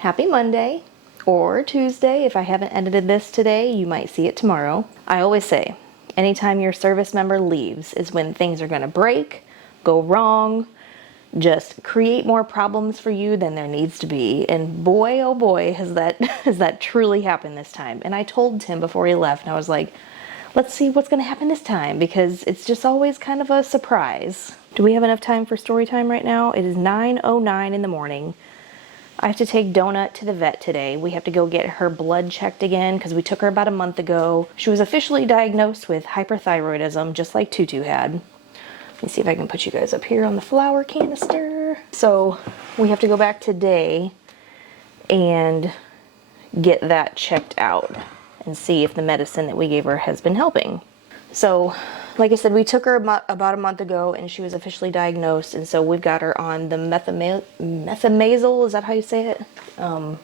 Happy Monday, or Tuesday. If I haven't edited this today, you might see it tomorrow. I always say, anytime your service member leaves is when things are going to break, go wrong, just create more problems for you than there needs to be. And boy, oh boy, has that truly happened this time. And I told Tim before he left, and I was like, let's see what's going to happen this time, because it's just always kind of a surprise. Do we have enough time for story time right now? It is 9:09 in the morning. I have to take Donut to the vet today. We have to go get her blood checked again because we took her about a month ago. She was officially diagnosed with hyperthyroidism, just like Tutu had. Let me see if I can put you guys up here on the flower canister. So we have to go back today and get that checked out and see if the medicine that we gave her has been helping. So, like I said, we took her about a month ago and she was officially diagnosed, and so we've got her on the methimazole, is that how you say it? The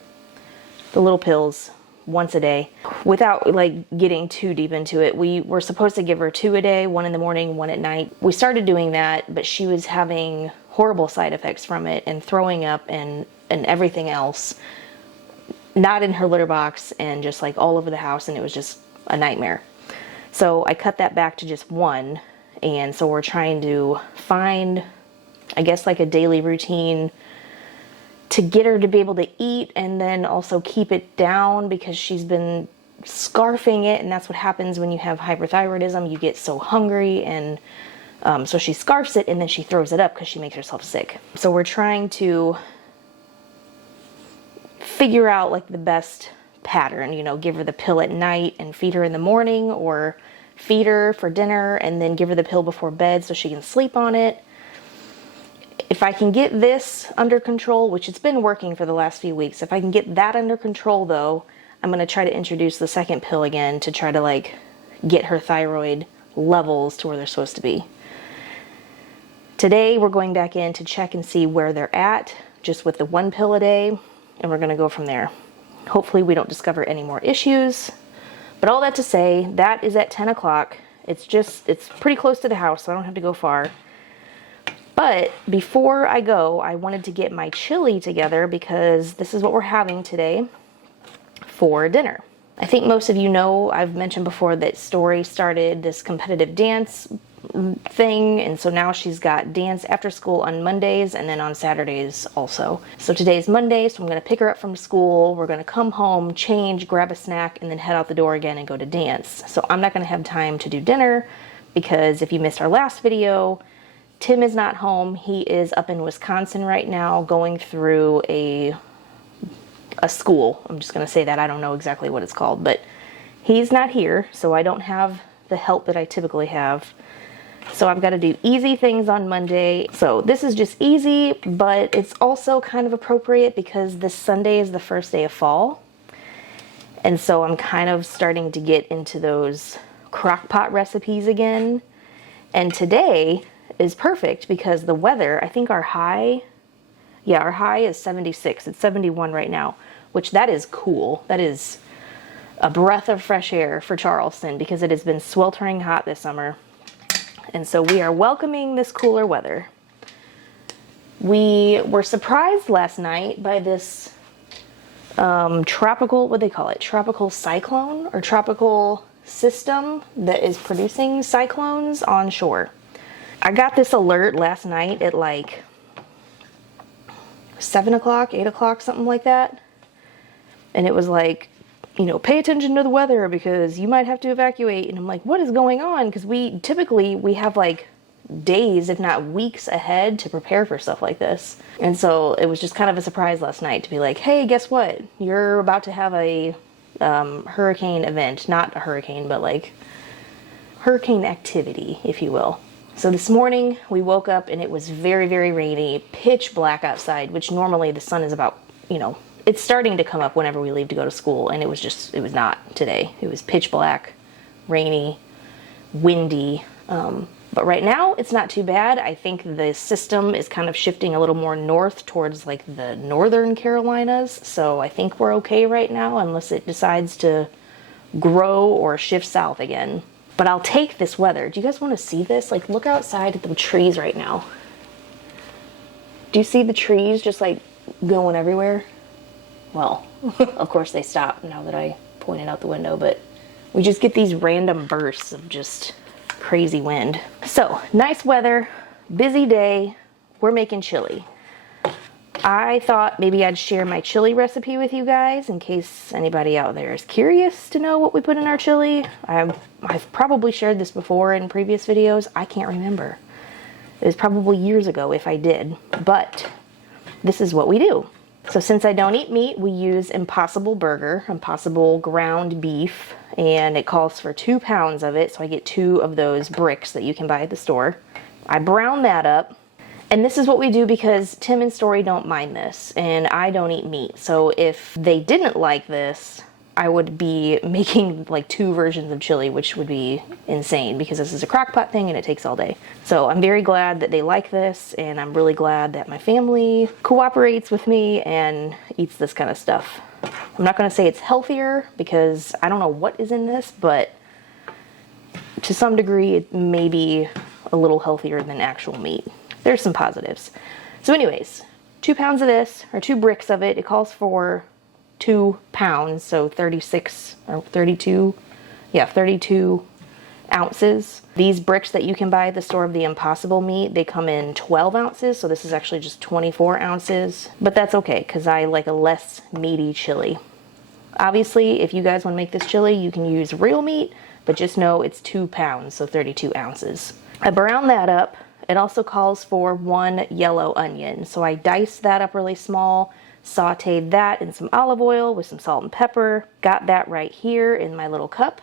little pills once a day. Without like getting too deep into it, we were supposed to give her 2 a day, 1 in the morning, 1 at night. We started doing that, but she was having horrible side effects from it and throwing up and everything else. Not in her litter box and just like all over the house, and it was just a nightmare. So I cut that back to just 1, and so we're trying to find, I guess, like a daily routine to get her to be able to eat and then also keep it down, because she's been scarfing it, and that's what happens when you have hyperthyroidism. You get so hungry, and so she scarfs it and then she throws it up because she makes herself sick. So we're trying to figure out like the best pattern, you know, give her the pill at night and feed her in the morning, or feed her for dinner and then give her the pill before bed so she can sleep on it. If I can get this under control, which it's been working for the last few weeks, if I can get that under control though, I'm going to try to introduce the second pill again to try to like get her thyroid levels to where they're supposed to be. Today we're going back in to check and see where they're at, just with the 1 pill a day, and we're going to go from there. Hopefully we don't discover any more issues. But all that to say, that is at 10 o'clock. It's pretty close to the house, so I don't have to go far. But before I go, I wanted to get my chili together because this is what we're having today for dinner. I think most of you know, I've mentioned before that Story started this competitive dance thing, and so now she's got dance after school on Mondays and then on Saturdays also. So today's Monday, so I'm going to pick her up from school, we're going to come home, change, grab a snack, and then head out the door again and go to dance. So I'm not going to have time to do dinner, because if you missed our last video, Tim is not home. He is up in Wisconsin right now going through a school. I'm just going to say that. I don't know exactly what it's called, but he's not here, so I don't have the help that I typically have. So I've got to do easy things on Monday. So this is just easy, but it's also kind of appropriate because this Sunday is the first day of fall. And so I'm kind of starting to get into those crock pot recipes again. And today is perfect because the weather, I think our high is 76. It's 71 right now, which that is cool. That is a breath of fresh air for Charleston because it has been sweltering hot this summer. And so we are welcoming this cooler weather. We were surprised last night by this tropical, what do they call it? Tropical cyclone or tropical system that is producing cyclones on shore. I got this alert last night at like 7 o'clock, 8 o'clock, something like that. And it was like, you know, pay attention to the weather because you might have to evacuate. And I'm like, what is going on? Because we have like days, if not weeks ahead to prepare for stuff like this. And so it was just kind of a surprise last night to be like, hey, guess what? You're about to have a hurricane event. Not a hurricane, but like hurricane activity, if you will. So this morning we woke up and it was very, very rainy, pitch black outside, which normally the sun is about, you know, it's starting to come up whenever we leave to go to school, and it was not today. It was pitch black, rainy, windy, but right now it's not too bad. I think the system is kind of shifting a little more north towards like the northern Carolinas, so I think we're okay right now unless it decides to grow or shift south again. But I'll take this weather. Do you guys want to see this? Like, look outside at the trees right now. Do you see the trees just like going everywhere? Well, of course they stop now that I pointed out the window, but we just get these random bursts of just crazy wind. So, nice weather, busy day, we're making chili. I thought maybe I'd share my chili recipe with you guys in case anybody out there is curious to know what we put in our chili. I've probably shared this before in previous videos. I can't remember. It was probably years ago if I did, but this is what we do. So since I don't eat meat, we use Impossible Burger, Impossible ground beef, and it calls for 2 pounds of it, so I get 2 of those bricks that you can buy at the store. I brown that up, and this is what we do because Tim and Story don't mind this, and I don't eat meat, so if they didn't like this, I would be making like 2 versions of chili, which would be insane because this is a crock pot thing and it takes all day. So I'm very glad that they like this, and I'm really glad that my family cooperates with me and eats this kind of stuff. I'm not going to say it's healthier because I don't know what is in this, but to some degree it may be a little healthier than actual meat. There's some positives. So anyways, 2 pounds of this, or 2 bricks of it. It calls for 2 pounds, so 36 or 32, yeah, 32 ounces. These bricks that you can buy at the store of the Impossible meat, they come in 12 ounces, so this is actually just 24 ounces, but that's okay because I like a less meaty chili. Obviously, if you guys want to make this chili, you can use real meat, but just know it's 2 pounds, so 32 ounces. I brown that up. It also calls for 1 yellow onion, so I diced that up really small, sauteed that in some olive oil with some salt and pepper, got that right here in my little cup,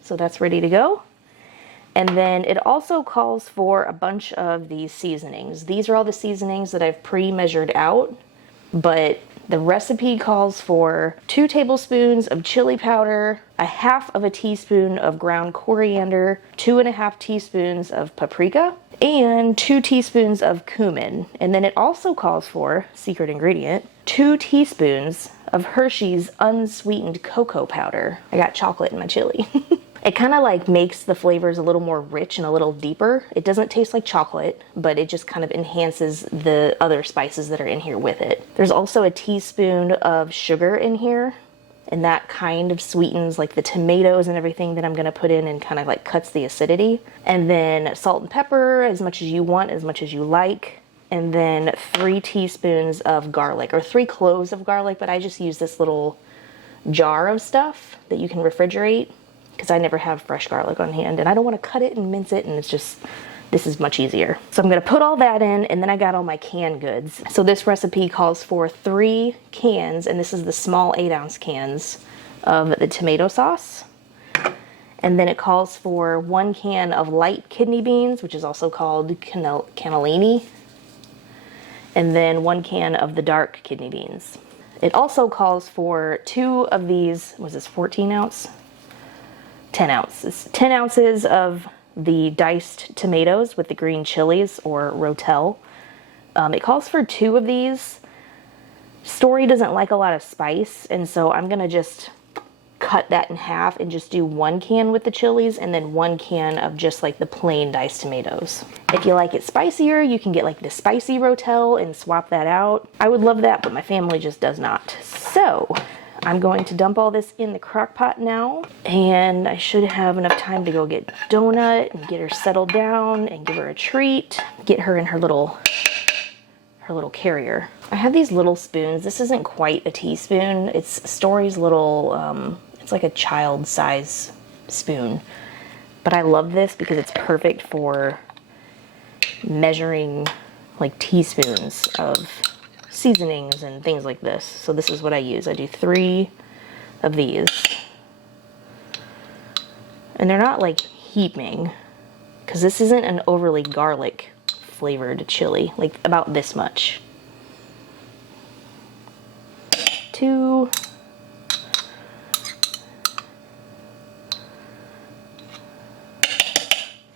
so that's ready to go. And then it also calls for a bunch of these seasonings. These are all the seasonings that I've pre-measured out, but the recipe calls for 2 tablespoons of chili powder, 1/2 teaspoon of ground coriander, 2.5 teaspoons of paprika, and 2 teaspoons of cumin. And then it also calls for, secret ingredient, 2 teaspoons of Hershey's unsweetened cocoa powder. I got chocolate in my chili. It kind of like makes the flavors a little more rich and a little deeper. It doesn't taste like chocolate, but it just kind of enhances the other spices that are in here with it. There's also a teaspoon of sugar in here, and that kind of sweetens like the tomatoes and everything that I'm gonna put in and kind of like cuts the acidity. And then salt and pepper, as much as you want, as much as you like. And then 3 teaspoons of garlic, or 3 cloves of garlic, but I just use this little jar of stuff that you can refrigerate because I never have fresh garlic on hand and I don't want to cut it and mince it, and it's just, this is much easier. So I'm going to put all that in, and then I got all my canned goods. So this recipe calls for 3 cans, and this is the small 8-ounce cans of the tomato sauce. And then it calls for 1 can of light kidney beans, which is also called cannellini. And then 1 can of the dark kidney beans. It also calls for 2 of these, was this 14 ounce? 10 ounces. 10 ounces of the diced tomatoes with the green chilies, or rotel. It calls for 2 of these. Story doesn't like a lot of spice, and so I'm gonna just cut that in half and just do 1 can with the chilies and then 1 can of just like the plain diced tomatoes. If you like it spicier, you can get like the spicy rotel and swap that out. I would love that, but my family just does not. So I'm going to dump all this in the crock pot now, and I should have enough time to go get Donut and get her settled down and give her a treat, get her in her little carrier. I have these little spoons. This isn't quite a teaspoon. It's Story's little, it's like a child size spoon. But I love this because it's perfect for measuring like teaspoons of seasonings and things like this. So this is what I use. I do 3 of these. And they're not like heaping, because this isn't an overly garlic flavored chili, like about this much. 2.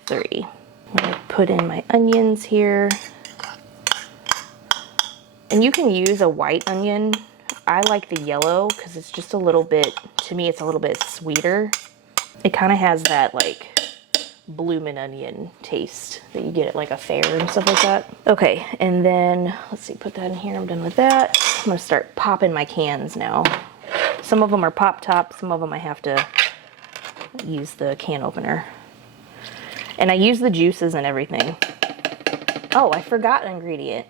3. I'm gonna put in my onions here. And you can use a white onion. I like the yellow because it's just a little bit, to me it's a little bit sweeter. It kind of has that like bloomin' onion taste that you get at like a fair and stuff like that. Okay, and then let's see, put that in here. I'm done with that. I'm gonna start popping my cans now. Some of them are pop top, some of them I have to use the can opener. And I use the juices and everything. Oh, I forgot an ingredient.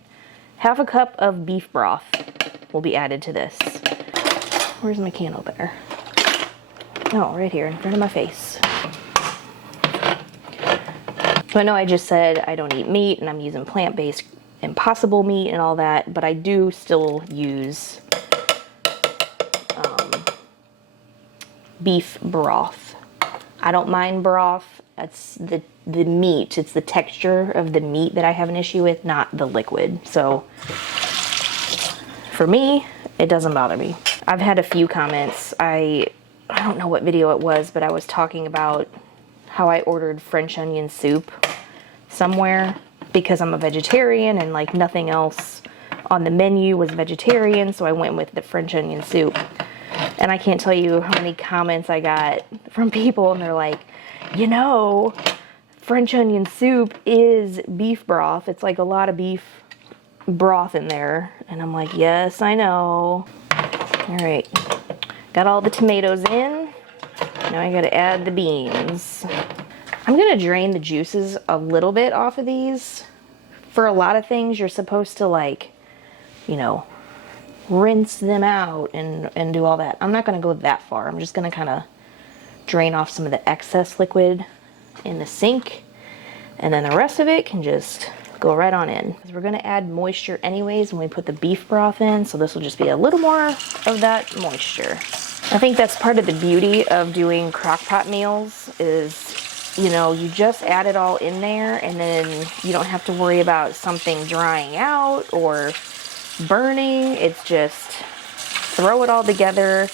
Half a cup of beef broth will be added to this. Where's my can opener? Oh, right here in front of my face. So I know I just said I don't eat meat and I'm using plant-based Impossible meat and all that, but I do still use beef broth. I don't mind broth. That's the meat. It's the texture of the meat that I have an issue with, not the liquid. So for me, it doesn't bother me. I've had a few comments. I don't know what video it was, but I was talking about how I ordered French onion soup somewhere because I'm a vegetarian and like nothing else on the menu was vegetarian, so I went with the French onion soup. And I can't tell you how many comments I got from people, and they're like, you know, French onion soup is beef broth. It's like a lot of beef broth in there. And I'm like, yes, I know. All right, got all the tomatoes in. Now I gotta add the beans. I'm gonna drain the juices a little bit off of these. For a lot of things, you're supposed to like, you know, rinse them out and do all that. I'm not gonna go that far. I'm just gonna kind of drain off some of the excess liquid in the sink, and then the rest of it can just go right on in. Because we're gonna add moisture anyways when we put the beef broth in, so this will just be a little more of that moisture. I think that's part of the beauty of doing crock pot meals is, you know, you just add it all in there and then you don't have to worry about something drying out or burning. It's just throw it all together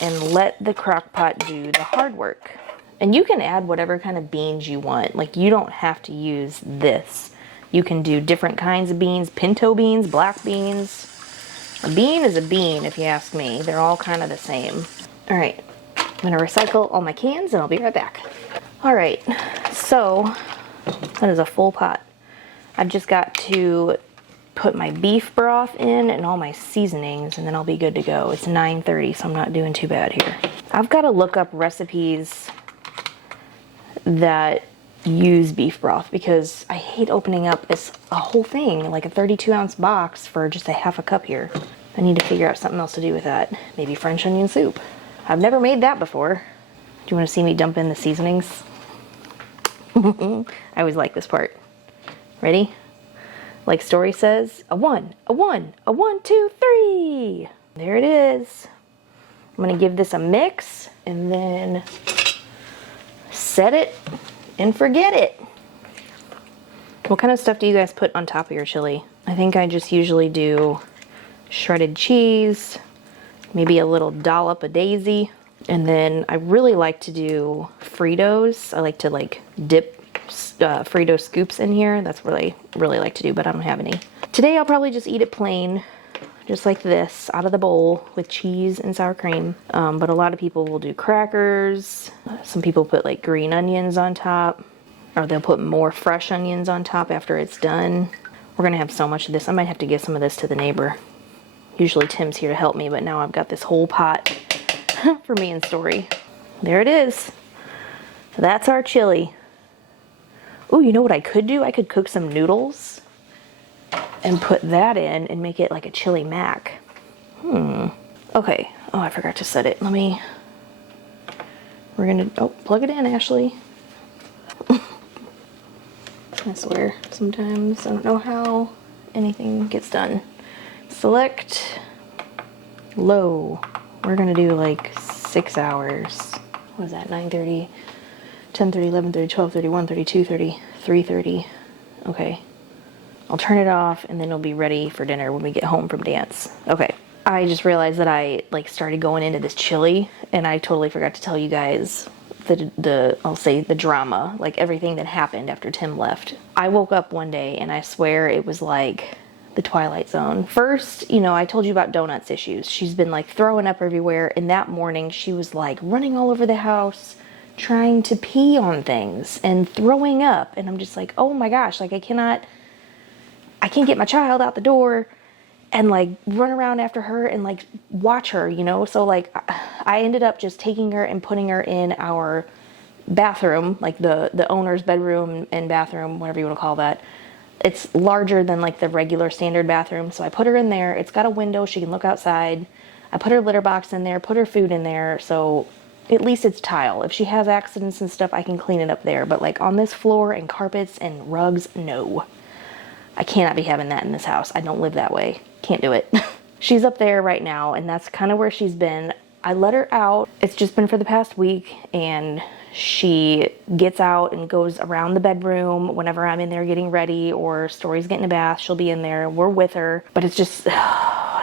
and let the crock pot do the hard work. And you can add whatever kind of beans you want. Like, you don't have to use this. You can do different kinds of beans, pinto beans, black beans. A bean is a bean, if you ask me. They're all kind of the same. All right, I'm gonna recycle all my cans and I'll be right back. All right, so that is a full pot. I've just got to put my beef broth in and all my seasonings, and then I'll be good to go. It's 9:30, so I'm not doing too bad here. I've got to look up recipes that use beef broth because I hate opening up a whole thing, like a 32-ounce box for just a half a cup here. I need to figure out something else to do with that. Maybe French onion soup. I've never made that before. Do you want to see me dump in the seasonings? I always like this part. Ready? Like Story says, a one, 2, 3. There it is. I'm gonna give this a mix and then set it and forget it. What kind of stuff do you guys put on top of your chili? I think I just usually do shredded cheese, maybe a little dollop of daisy, and then I really like to do Fritos. I like to like dip Frito scoops in here. That's what I really like to do, but I don't have any. Today I'll probably just eat it plain, just like this, out of the bowl with cheese and sour cream. But a lot of people will do crackers. Some people put like green onions on top, or they'll put more fresh onions on top after it's done. We're gonna have so much of this. I might have to give some of this to the neighbor. Usually Tim's here to help me, but now I've got this whole pot for me and Story. There it is. So that's our chili. Oh, you know what I could do? I could cook some noodles and put that in and make it like a chili mac. Okay. Oh, I forgot to set it. We're gonna, plug it in, Ashley. I swear, sometimes I don't know how anything gets done. Select low. We're gonna do like 6 hours. What is that? 9:30, 10:30, 11:30, 12:30, 1:30, 2:30, 3:30. Okay. I'll turn it off and then it'll be ready for dinner when we get home from dance. Okay. I just realized that I started going into this chili and I totally forgot to tell you guys the drama, like everything that happened after Tim left. I woke up one day and I swear it was like the Twilight Zone. First, I told you about Donut's issues. She's been like throwing up everywhere, and that morning she was like running all over the house trying to pee on things and throwing up, and I'm just like, oh my gosh, like I can't get my child out the door and like run around after her and like watch her, you know? So like I ended up just taking her and putting her in our bathroom, like the owner's bedroom and bathroom, whatever you want to call that. It's larger than like the regular standard bathroom. So I put her in there. It's got a window. She can look outside. I put her litter box in there, put her food in there. So at least it's tile. If she has accidents and stuff, I can clean it up there. But like on this floor and carpets and rugs, no. I cannot be having that in this house. I don't live that way. Can't do it. She's up there right now, and that's kind of where she's been. I let her out. It's just been for the past week, and she gets out and goes around the bedroom whenever I'm in there getting ready or Story's getting a bath. She'll be in there. We're with her. But it's just, it's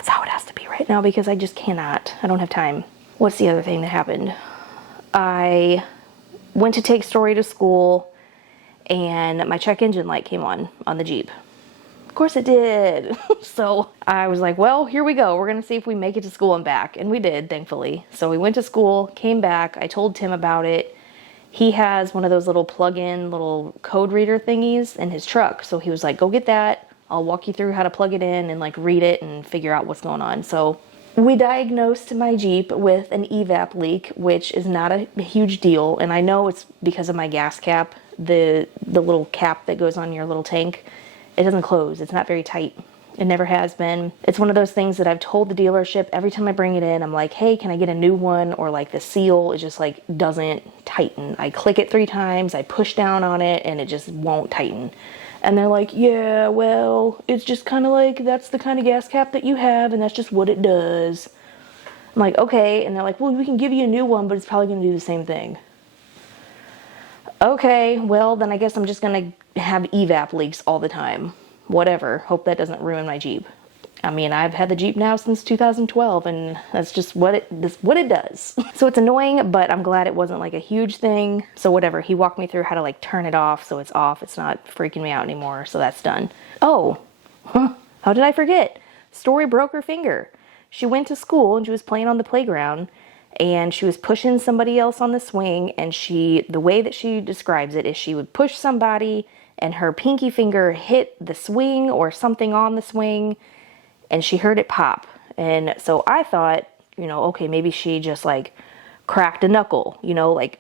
how it has to be right now because I just cannot. I don't have time. What's the other thing that happened? I went to take Story to school, and my check engine light came on the Jeep. Of course it did. So I was like, well, here we go. We're going to see if we make it to school and back. And we did, thankfully. So we went to school, came back. I told Tim about it. He has one of those little plug-in little code reader thingies in his truck. So he was like, go get that. I'll walk you through how to plug it in and like read it and figure out what's going on. So we diagnosed my Jeep with an evap leak, which is not a huge deal. And I know it's because of my gas cap, the little cap that goes on your little tank. It doesn't close. It's not very tight. It never has been. It's one of those things that I've told the dealership every time I bring it in, I'm like, hey, can I get a new one? Or like the seal, it just like doesn't tighten. I click it 3 times, I push down on it, and it just won't tighten. And they're like, yeah, well, it's just kind of like, that's the kind of gas cap that you have, and that's just what it does. I'm like, okay. And they're like, well, we can give you a new one, but it's probably going to do the same thing. Okay, well, then I guess I'm just going to have evap leaks all the time. Whatever. Hope that doesn't ruin my Jeep. I mean, I've had the Jeep now since 2012, and that's just what it does. So it's annoying, but I'm glad it wasn't like a huge thing. So whatever. He walked me through how to like turn it off so it's off. It's not freaking me out anymore, so that's done. Oh, how did I forget? Story broke her finger. She went to school and she was playing on the playground, and she was pushing somebody else on the swing, and the way that she describes it is she would push somebody and her pinky finger hit the swing or something on the swing, and she heard it pop. And so I thought, okay, maybe she just like cracked a knuckle, like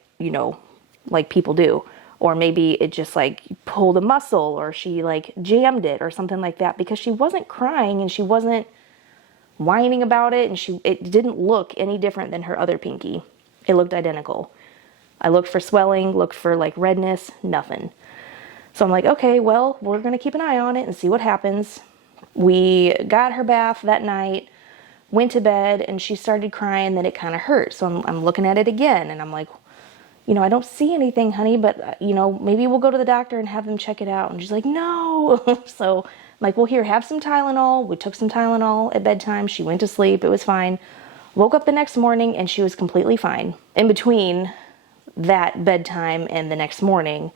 people do. Or maybe it just like pulled a muscle, or she like jammed it or something like that, because she wasn't crying and she wasn't whining about it, and it didn't look any different than her other pinky. It looked identical. I looked for swelling, looked for like redness, nothing. So I'm like, okay, well, we're going to keep an eye on it and see what happens. We got her bath that night, went to bed, and she started crying, then it kind of hurt. So I'm looking at it again, and I'm like, I don't see anything, honey, but, maybe we'll go to the doctor and have them check it out. And she's like, no. So I'm like, well, here, have some Tylenol. We took some Tylenol at bedtime. She went to sleep. It was fine. Woke up the next morning, and she was completely fine. In between that bedtime and the next morning,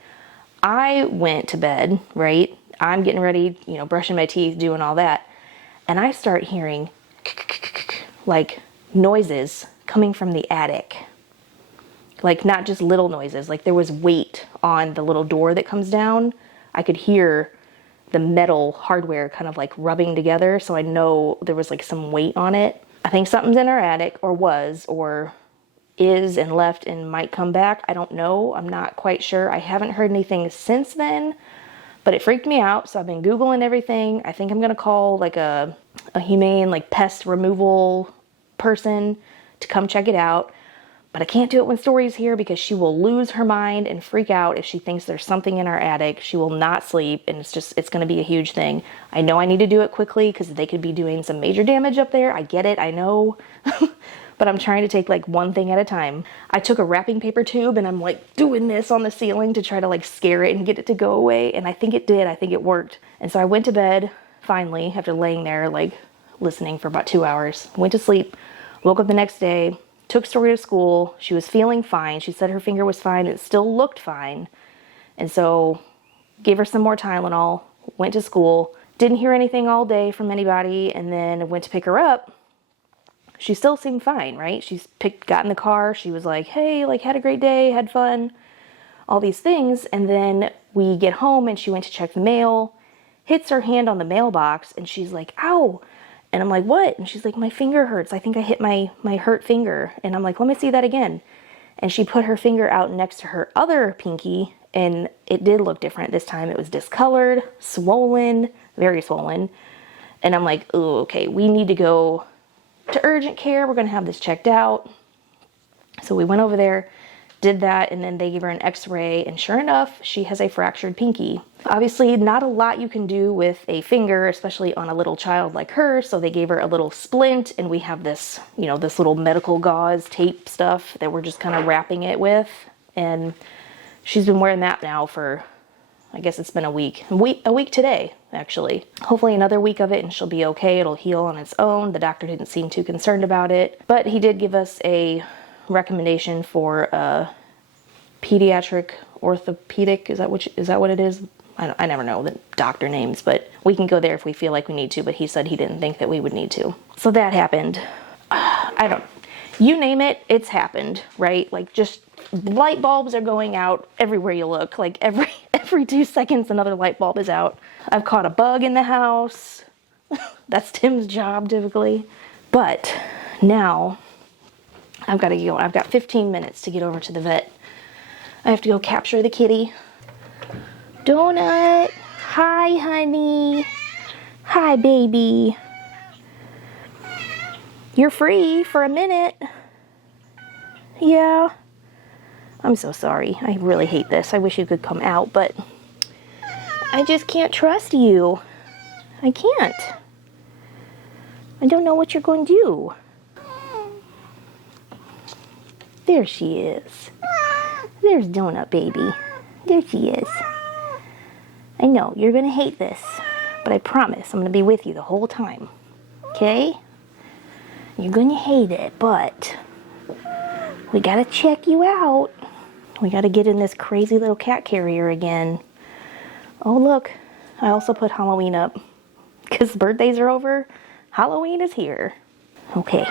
I went to bed, right? I'm getting ready, brushing my teeth, doing all that. And I start hearing like noises coming from the attic. Like not just little noises, like there was weight on the little door that comes down. I could hear the metal hardware kind of like rubbing together. So I know there was like some weight on it. I think something's in our attic, or is and left and might come back. I don't know. I'm not quite sure. I haven't heard anything since then, but it freaked me out. So I've been Googling everything. I think I'm going to call like a humane like pest removal person to come check it out. But I can't do it when Story's here because she will lose her mind and freak out if she thinks there's something in our attic. She will not sleep, and it's going to be a huge thing. I know I need to do it quickly because they could be doing some major damage up there. I get it. I know. But I'm trying to take like one thing at a time. I took a wrapping paper tube and I'm like doing this on the ceiling to try to like scare it and get it to go away. And I think it did. I think it worked. And so I went to bed finally after laying there like listening for about 2 hours. Went to sleep, woke up the next day, took Story to school. She was feeling fine. She said her finger was fine. It still looked fine. And so gave her some more Tylenol, went to school, didn't hear anything all day from anybody, and then went to pick her up. She still seemed fine, right? Got in the car. She was like, hey, like had a great day, had fun, all these things. And then we get home and she went to check the mail, hits her hand on the mailbox, and she's like, ow. And I'm like, what? And she's like, my finger hurts. I think I hit my hurt finger. And I'm like, let me see that again. And she put her finger out next to her other pinky, and it did look different. This time it was discolored, swollen, very swollen. And I'm like, oh, okay, we need to go to urgent care. We're going to have this checked out. So we went over there, did that, and then they gave her an x-ray, and sure enough, she has a fractured pinky. Obviously, not a lot you can do with a finger, especially on a little child like her, so they gave her a little splint, and we have this, you know, this little medical gauze tape stuff that we're just kind of wrapping it with, and she's been wearing that now for, I guess it's been a week today, actually. Hopefully another week of it and she'll be okay. It'll heal on its own. The doctor didn't seem too concerned about it, but he did give us a recommendation for a pediatric orthopedic. Is that what it is? I never know the doctor names, but we can go there if we feel like we need to, but he said he didn't think that we would need to. So that happened. You name it, it's happened, right? Like, just light bulbs are going out everywhere you look. Like every 2 seconds another light bulb is out. I've caught a bug in the house. That's Tim's job typically. But now I've got to go. I've got 15 minutes to get over to the vet. I have to go capture the kitty. Donut. Hi, honey. Hi, baby. You're free for a minute. Yeah. I'm so sorry. I really hate this. I wish you could come out, but I just can't trust you. I can't. I don't know what you're going to do. There she is. There's Donut Baby. There she is. I know, you're going to hate this, but I promise I'm going to be with you the whole time. Okay? You're going to hate it, but we got to check you out. We got to get in this crazy little cat carrier again. Oh, look. I also put Halloween up. Because birthdays are over, Halloween is here. Okay.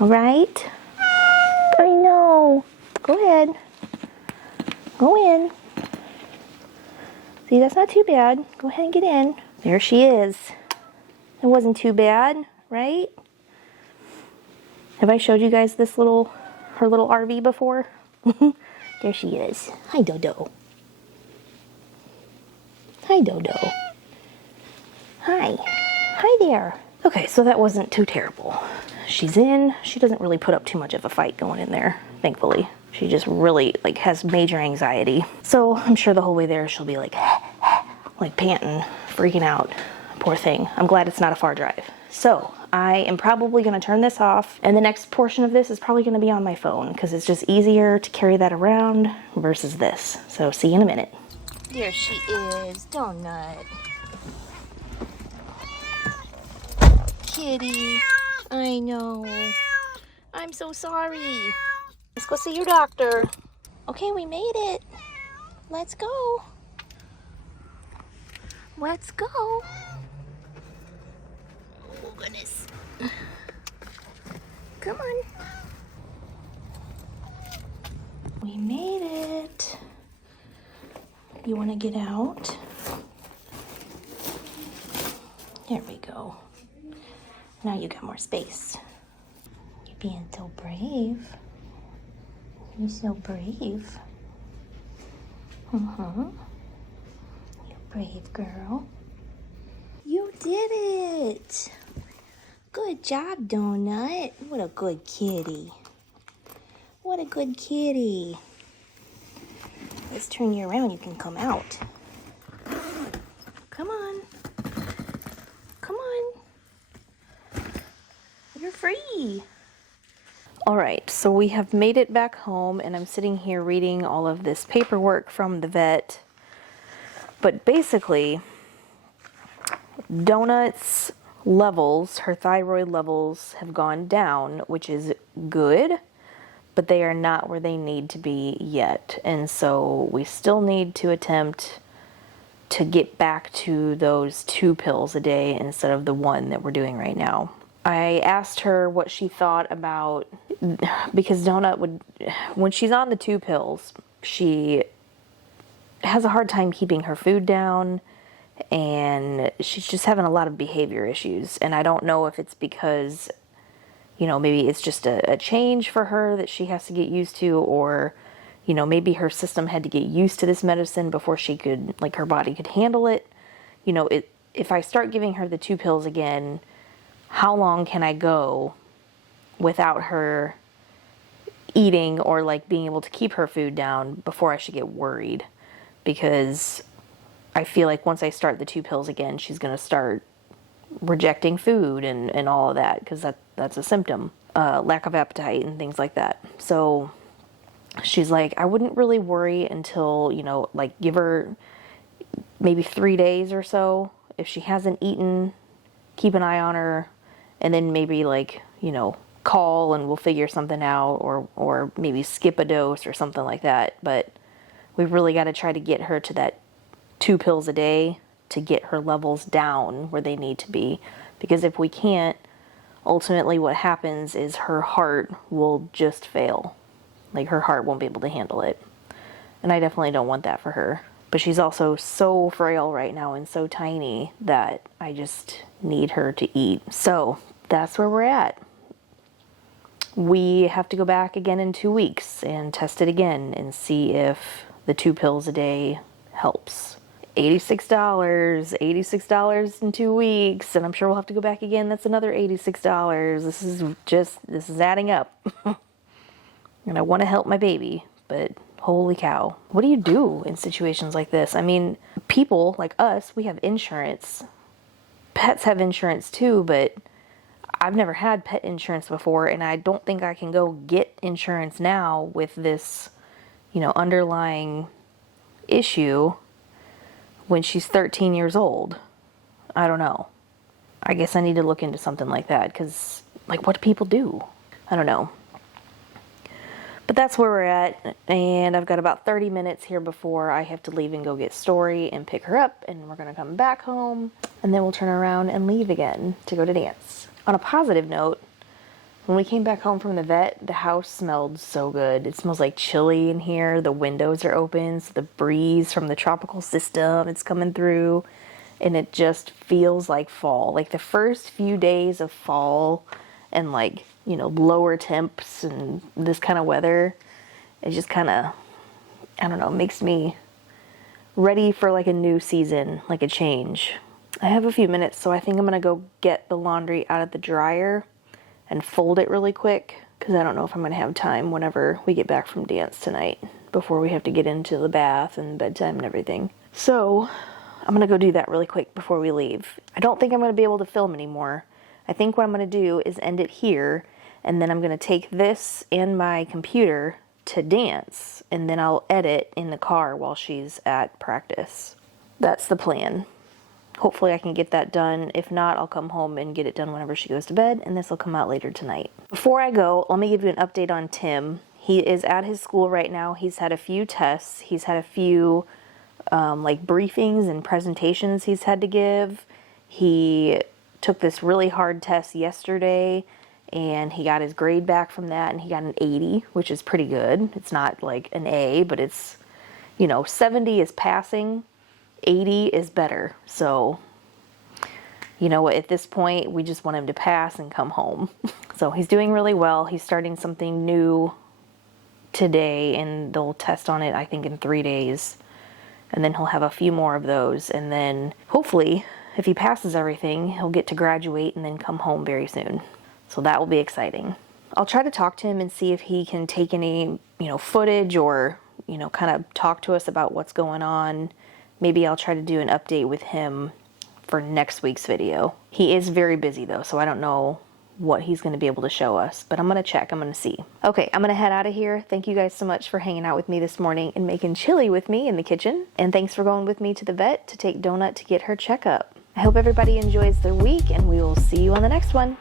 All right. I know. Go ahead. Go in. See, that's not too bad. Go ahead and get in. There she is. It wasn't too bad, right? Have I showed you guys her little RV before? There she is. Hi, Dodo. Hi, Dodo. Hi. Hi there. Okay, so that wasn't too terrible. She's in. She doesn't really put up too much of a fight going in there, thankfully. She just really, has major anxiety. So I'm sure the whole way there she'll be like panting, freaking out. Poor thing. I'm glad it's not a far drive. So I am probably going to turn this off, and the next portion of this is probably going to be on my phone because it's just easier to carry that around versus this. So see you in a minute. There she is, Donut. Kitty. I know. I'm so sorry. Let's go see your doctor. Okay, we made it. Let's go. Let's go. Oh, goodness. Come on. We made it. You want to get out? There we go. Now you got more space. You're being so brave. You're so brave. You're brave girl. You did it. Good job, Donut. What a good kitty. What a good kitty. Let's turn you around. You can come out. Come on. Come on. You're free. All right, so we have made it back home, and I'm sitting here reading all of this paperwork from the vet. But basically, Donut's levels, her thyroid levels, have gone down, which is good, but they are not where they need to be yet. And so we still need to attempt to get back to those 2 pills a day instead of the 1 that we're doing right now. I asked her what she thought about, because Donut when she's on the 2 pills, she has a hard time keeping her food down, and she's just having a lot of behavior issues. And I don't know if it's because, maybe it's just a change for her that she has to get used to, or, maybe her system had to get used to this medicine before she could, like, her body could handle it. If I start giving her the 2 pills again, how long can I go without her eating or, like, being able to keep her food down before I should get worried? Because I feel like once I start the 2 pills again, she's going to start rejecting food and all of that, because that's a symptom, lack of appetite and things like that. So she's like, I wouldn't really worry until, like, give her maybe 3 days or so. If she hasn't eaten, keep an eye on her, and then maybe, like, call and we'll figure something out, or maybe skip a dose or something like that. But we've really got to try to get her to that 2 pills a day to get her levels down where they need to be. Because if we can't, ultimately what happens is her heart will just fail. Like, her heart won't be able to handle it. And I definitely don't want that for her. But she's also so frail right now and so tiny that I just need her to eat. So that's where we're at. We have to go back again in 2 weeks and test it again and see if the 2 pills a day helps. $86 in 2 weeks, and I'm sure we'll have to go back again. That's another $86. This is adding up. And I want to help my baby, but holy cow. What do you do in situations like this? I mean, people like us, we have insurance. Pets have insurance too, but I've never had pet insurance before, and I don't think I can go get insurance now with this, underlying issue when she's 13 years old. I don't know. I guess I need to look into something like that, because, like, what do people do? I don't know. But that's where we're at, and I've got about 30 minutes here before I have to leave and go get Story and pick her up, and we're going to come back home, and then we'll turn around and leave again to go to dance. On a positive note, when we came back home from the vet, the house smelled so good. It smells like chili in here. The windows are open, so the breeze from the tropical system, it's coming through, and it just feels like fall. Like the first few days of fall and, like, lower temps and this kind of weather, it just kind of, I don't know, makes me ready for, like, a new season, like a change. I have a few minutes, so I think I'm going to go get the laundry out of the dryer and fold it really quick, because I don't know if I'm going to have time whenever we get back from dance tonight, before we have to get into the bath and bedtime and everything. So I'm going to go do that really quick before we leave. I don't think I'm going to be able to film anymore. I think what I'm going to do is end it here, and then I'm going to take this and my computer to dance, and then I'll edit in the car while she's at practice. That's the plan. Hopefully I can get that done. If not, I'll come home and get it done whenever she goes to bed, and this will come out later tonight. Before I go, let me give you an update on Tim. He is at his school right now. He's had a few tests. He's had a few like briefings and presentations he's had to give. He took this really hard test yesterday, and he got his grade back from that, and he got an 80, which is pretty good. It's not like an A, but it's, 70 is passing, 80 is better. So, at this point, we just want him to pass and come home. So he's doing really well. He's starting something new today, and they'll test on it, I think, in 3 days. And then he'll have a few more of those, and then hopefully, if he passes everything, he'll get to graduate and then come home very soon. So that will be exciting. I'll try to talk to him and see if he can take any, footage or, kind of talk to us about what's going on. Maybe I'll try to do an update with him for next week's video. He is very busy though, so I don't know what he's going to be able to show us, but I'm going to check. I'm going to see. Okay, I'm going to head out of here. Thank you guys so much for hanging out with me this morning and making chili with me in the kitchen. And thanks for going with me to the vet to take Donut to get her checkup. I hope everybody enjoys their week, and we will see you on the next one.